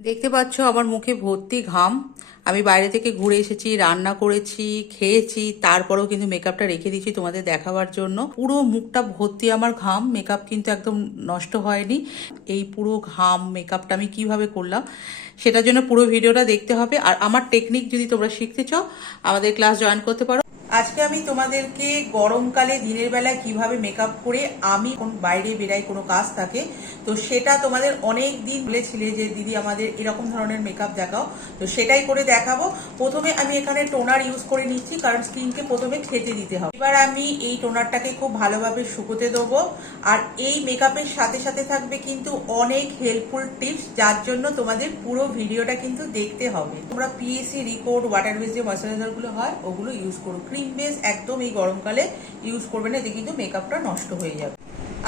দেখতে পাচ্ছ আমার মুখে ভর্তি ঘাম। আমি বাইরে থেকে ঘুরে এসেছি, রান্না করেছি, খেয়েছি, তারপরেও কিন্তু মেকআপটা রেখে দিয়েছি তোমাদের দেখাবার জন্য। পুরো মুখটা ভর্তি আমার ঘাম, মেকআপ কিন্তু একদম নষ্ট হয়নি। এই পুরো ঘাম মেকআপটা আমি কিভাবে করলাম সেটার জন্য পুরো ভিডিওটা দেখতে হবে। আর আমার টেকনিক যদি তোমরা শিখতে চাও আমাদের ক্লাস জয়েন করতে পারো। আজকে আমি তোমাদেরকে গরমকালে দিনের বেলায় কিভাবে মেকআপ করে আমি কোন বাইরে বেরাই, কোনো কাজ থাকে তো সেটা তোমাদের অনেক দিন বলেছিলে যে দিদি আমাদের এরকম ধরনের মেকআপ দেখাও, তো সেটাই করে দেখাবো। প্রথমে আমি এখানে টোনার ইউজ করে নিচ্ছি কারণ স্কিনকে প্রথমে খেতে দিতে হবে। এবার আমি এই টোনারটাকে খুব ভালোভাবে শুকোতে দেবো। আর এই মেকআপের সাথে সাথে থাকবে কিন্তু অনেক হেল্পফুল টিপস, যার জন্য তোমাদের পুরো ভিডিওটা কিন্তু দেখতে হবে। তোমরা পিএসি রিকোড ওয়াটার বেস যে ময়শ্চারাইজারগুলো হয় ওগুলো ইউজ করো, ক্রিম বেস একদম এই গরমকালে ইউজ করবে না, এতে কিন্তু মেকআপটা নষ্ট হয়ে যাবে।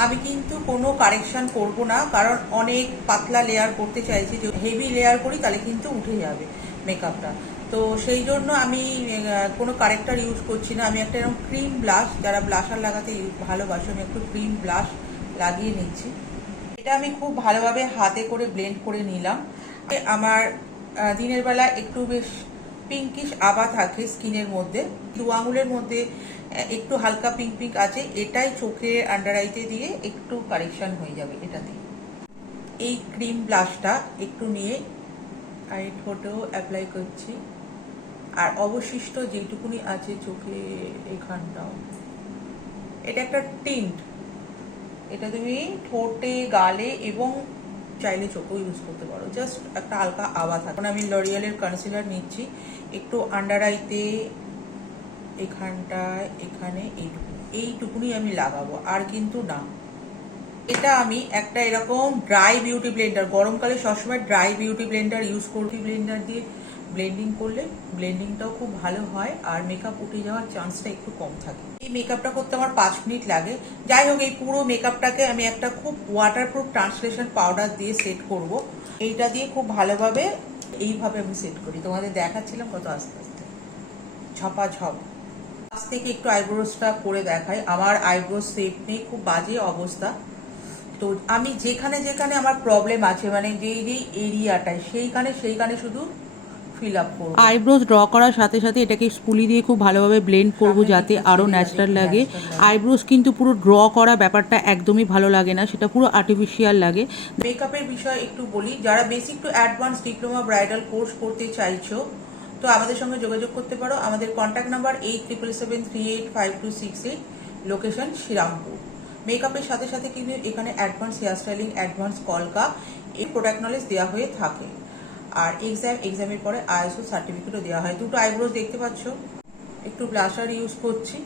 আমি কিন্তু কোনো কারেকশন করব না কারণ অনেক পাতলা লেয়ার করতে চাইছি, যে হেভি লেয়ার করি তাহলে কিন্তু উঠে যাবে মেকআপটা। তো সেই জন্য আমি কোনো কারেক্টার ইউজ করছি না। আমি একটা এরকম ক্রিম ব্লাশ, যারা ব্লাশার লাগাতে ভালোবাসো, আমি একটু ক্রিম ব্লাশ লাগিয়ে নিচ্ছি। এটা আমি খুব ভালোভাবে হাতে করে ব্লেন্ড করে নিলাম। আমার দিনের বেলা একটু বেশ পিঙ্কিশ আভা থাকে স্কিনের মধ্যে, দু আঙুলের মধ্যে একটু হালকা পিঙ্ক পিঙ্ক আছে, এটাই চোখের আন্ডার আইতে দিয়ে একটু কারেকশন হয়ে যাবে এটাতে। এই ক্রিম ব্লাশটা একটু নিয়ে আই ঠোঁটেও অ্যাপ্লাই করছি। আর অবশিষ্ট যেটুকুনি আছে চোখে এখানটাও, এটা একটা টিন্ট, এটা তুমি ঠোঁটে, গালে এবং চাইলে চোখেও ইউজ করতে পারো, জাস্ট একটা হালকা আভা থাকে। আমি লরিয়ালের কনসিলার নিচ্ছি, একটু আন্ডার আইতে এখানটায়, এখানে এইটুকুনি আমি লাগাবো, আর কিন্তু না। এটা আমি একটা এরকম ড্রাই বিউটি ব্লেন্ডার, গরমকালে সবসময় ড্রাই বিউটি ব্লেন্ডার ইউজ করবি। ব্লেন্ডার দিয়ে ব্লেন্ডিং করলে ব্লেন্ডিংটাও খুব ভালো হয় আর মেকআপ উঠে যাওয়ার চান্সটা একটু কম থাকে। এই মেকআপটা করতে আমার 5 মিনিট লাগে। যাই হোক, এই পুরো মেকআপটাকে আমি একটা খুব ওয়াটারপ্রুফ ট্রান্সলেশন পাউডার দিয়ে সেট করব। এইটা দিয়ে খুব ভালোভাবে এইভাবে আমি সেট করি, তোমাদের দেখাচ্ছিলাম কত আস্তে আস্তে ঝপাঝপ। আজ থেকে একটু আইব্রোসটা করে দেখাই। আমার আইব্রোস শেপ নেই, খুব বাজে অবস্থা। তো আমি যেখানে যেখানে আমার প্রবলেম আছে, মানে যেই যেই এরিয়াটায়, সেইখানে শুধু ফিল আপ করব। আইব্রোজ ড্র করার সাথে সাথে এটাকে স্পুলি দিয়ে খুব ভালোভাবে ব্লেন্ড করব যাতে আরও ন্যাচারাল লাগে। আইব্রোজ কিন্তু পুরো ড্র করা ব্যাপারটা একদমই ভালো লাগে না, সেটা পুরো আর্টিফিশিয়াল লাগে। মেকআপের বিষয় একটু বলি, যারা basic to advance diploma bridal course করতে চাইছো তো আমাদের সঙ্গে যোগাযোগ করতে পারো। আমাদের কন্ট্যাক্ট নাম্বার 8777385268, লোকেশন শ্রীরামপুর। মেকআপের সাথে সাথে কিন্তু এখানে অ্যাডভান্স হেয়ার স্টাইলিং, অ্যাডভান্স কলকা, এই প্রোডাক্ট নলেজ দেওয়া হয়ে থাকে। আর এক্সামের পরে আইএসও সার্টিফিকেটও দেওয়া হয়। দুটো আইব্রোজ দেখতে পাচ্ছ। একটু ব্লাশার ইউজ করছি।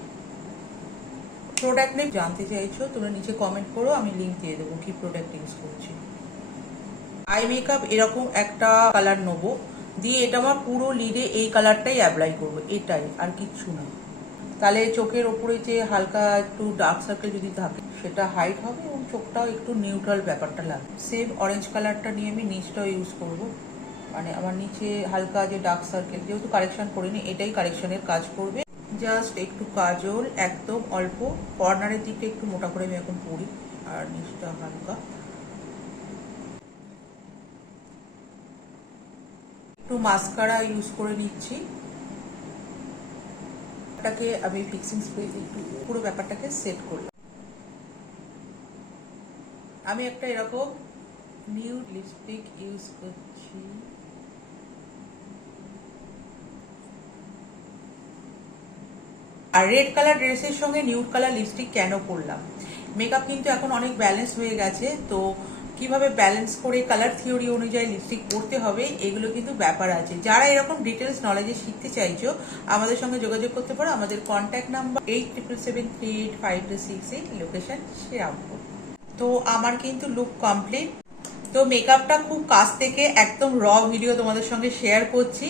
প্রোডাক্ট নেম জানতে চাইছো তোমরা নিচে কমেন্ট করো, আমি লিঙ্ক দিয়ে দেবো কি প্রোডাক্ট ইউজ করছি। আই মেকআপ এরকম একটা কালার নেবো, দিয়ে এটা আমার পুরো লিডে এই কালারটাই অ্যাপ্লাই করবো, এটাই, আর কিচ্ছু না। তাহলে চোখের ওপরে যে হালকা একটু ডার্ক সার্কেল যদি থাকে সেটা হাইট হবে এবং চোখটাও একটু নিউট্রাল ব্যাপারটা লাগবে। সেম অরেঞ্জ কালারটা নিয়ে আমি নিচটাও ইউজ করব, মানে আমার নিচে হালকা যে ডার্ক সার্কেল, যেহেতু কারেকশন করিনি এটাই কারেকশনের কাজ করবে। জাস্ট একটু কাজল, একদম অল্প, কর্নারের দিকটা একটু মোটা করে আমি এখন পরি, আর নিচটা হালকা। একটু মাস্কারা ইউজ করে নিচ্ছি। এটাকে আমি ফিক্সিং স্প্রে একটু পুরো ব্যাপারটাকে সেট করলাম। আমি একটা এরকম নিউ লিপস্টিক ইউজ করছি। আর রেড কালার ড্রেসের সঙ্গে নিউড কালার লিপস্টিক কেন পরলাম? মেকআপ কিন্তু এখন অনেক ব্যালেন্স হয়ে গেছে, তো কিভাবে ব্যালেন্স করে কালার থিওরি অনুযায়ী লিপস্টিক পরতে হবে এগুলো কিন্তু ব্যাপার আছে। যারা এরকম ডিটেলস নলেজে শিখতে চাইছো আমাদের সঙ্গে যোগাযোগ করতে পারো। আমাদের কন্ট্যাক্ট নাম্বার 8777385268, লোকেশন শ্রীরামপুর। তো আমার কিন্তু লুক কমপ্লিট। তো মেকআপটা খুব কাছ থেকে একদম র ভিডিও তোমাদের সঙ্গে শেয়ার করছি।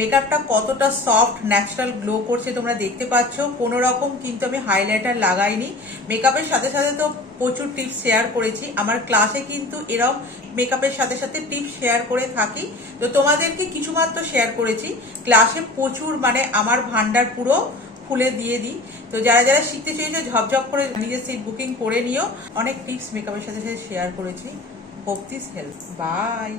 মেকআপটা কতটা সফট ন্যাচারাল গ্লো করছে তোমরা দেখতে পাচ্ছ। কোনো রকম কিন্তু আমি হাইলাইটার লাগাইনি। মেকআপের সাথে সাথে তো প্রচুর টিপস শেয়ার করেছি, আমার ক্লাসে কিন্তু এরকম মেকআপের সাথে সাথে টিপস শেয়ার করে থাকি। তো তোমাদেরকে কিছু মাত্র শেয়ার করেছি, ক্লাসে প্রচুর, মানে আমার ভান্ডার পুরো খুলে দিয়ে দিই। তো যারা যারা শিখতে চাইছো ঝপঝপ করে নিজের সিট বুকিং করে নিও। অনেক টিপস মেকআপের সাথে সাথে শেয়ার করেছি। Hope this helps. Bye.